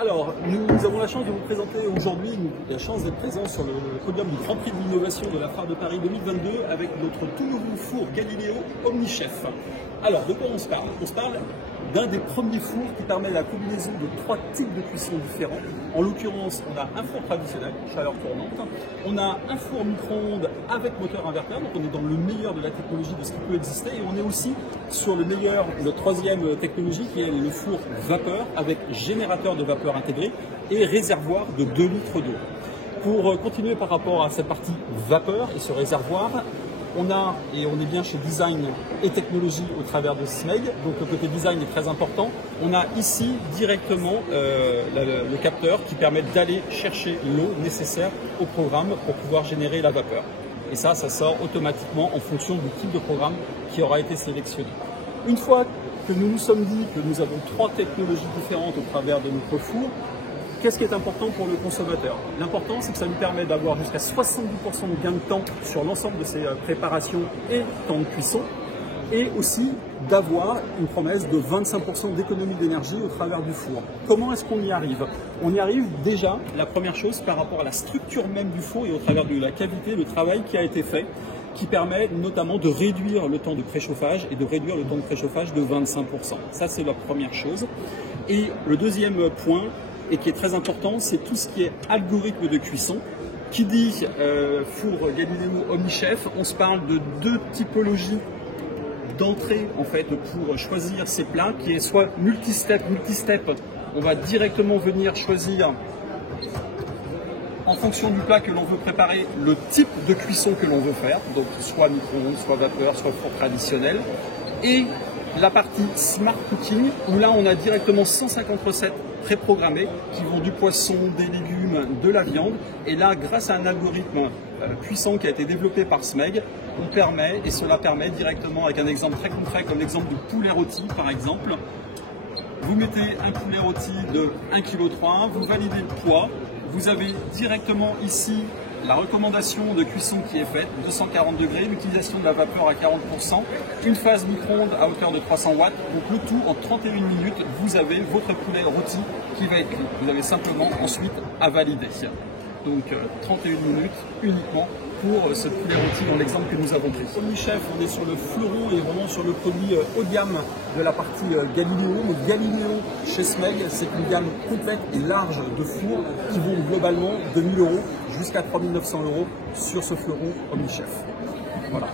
Alors, nous avons la chance de vous présenter aujourd'hui, la chance d'être présent sur le podium du Grand Prix de l'innovation de la Foire de Paris 2022 avec notre tout nouveau four Galileo OmniChef. Alors, de quoi on se parle? On se parle d'un des premiers fours qui permet la combinaison de 3 types de cuisson différents. En l'occurrence, on a un four traditionnel, chaleur tournante, on a un four micro-ondes avec moteur inverteur, donc on est dans le meilleur de la technologie de ce qui peut exister, et on est aussi sur le meilleur, la troisième technologie qui est le four vapeur avec générateur de vapeur intégré et réservoir de 2 litres d'eau. Pour continuer par rapport à cette partie vapeur et ce réservoir, on est bien chez Design et Technologie au travers de SMEG, donc le côté design est très important. On a ici directement le capteur qui permet d'aller chercher l'eau nécessaire au programme pour pouvoir générer la vapeur. Et ça sort automatiquement en fonction du type de programme qui aura été sélectionné. Une fois que nous nous sommes dit que nous avons 3 technologies différentes au travers de notre four, qu'est-ce qui est important pour le consommateur? L'important, c'est que ça nous permet d'avoir jusqu'à 70% de gain de temps sur l'ensemble de ces préparations et temps de cuisson, et aussi d'avoir une promesse de 25% d'économie d'énergie au travers du four. Comment est-ce qu'on y arrive? On y arrive déjà, la première chose, par rapport à la structure même du four et au travers de la cavité, le travail qui a été fait, qui permet notamment de réduire le temps de préchauffage et de réduire le temps de préchauffage de 25%. Ça, c'est la première chose. Et le deuxième point, et qui est très important, c'est tout ce qui est algorithme de cuisson. Qui dit four Galileo OmniChef, on se parle de 2 typologies d'entrée en fait pour choisir ces plats, qui est soit multi-step, on va directement venir choisir en fonction du plat que l'on veut préparer, le type de cuisson que l'on veut faire, donc soit micro-ondes, soit vapeur, soit four traditionnel, et la partie Smart Cooking, où là on a directement 150 recettes préprogrammées qui vont du poisson, des légumes, de la viande, et là grâce à un algorithme puissant qui a été développé par SMEG, cela permet directement, avec un exemple très concret comme l'exemple du poulet rôti par exemple, vous mettez un poulet rôti de 1,3 kg, vous validez le poids, vous avez directement ici la recommandation de cuisson qui est faite, 240 degrés, l'utilisation de la vapeur à 40%, une phase micro-ondes à hauteur de 300 watts, donc le tout en 31 minutes, vous avez votre poulet rôti qui va être cuit. Vous avez simplement ensuite à valider. Donc 31 minutes uniquement pour ce poulet rôti dans l'exemple que nous avons pris. OmniChef, on est sur le fleuron et vraiment sur le produit haut de gamme de la partie Galileo. Donc Galileo chez SMEG, c'est une gamme complète et large de fours qui vont globalement de 1 000 € jusqu'à 3 900 € sur ce fleuron OmniChef. Voilà.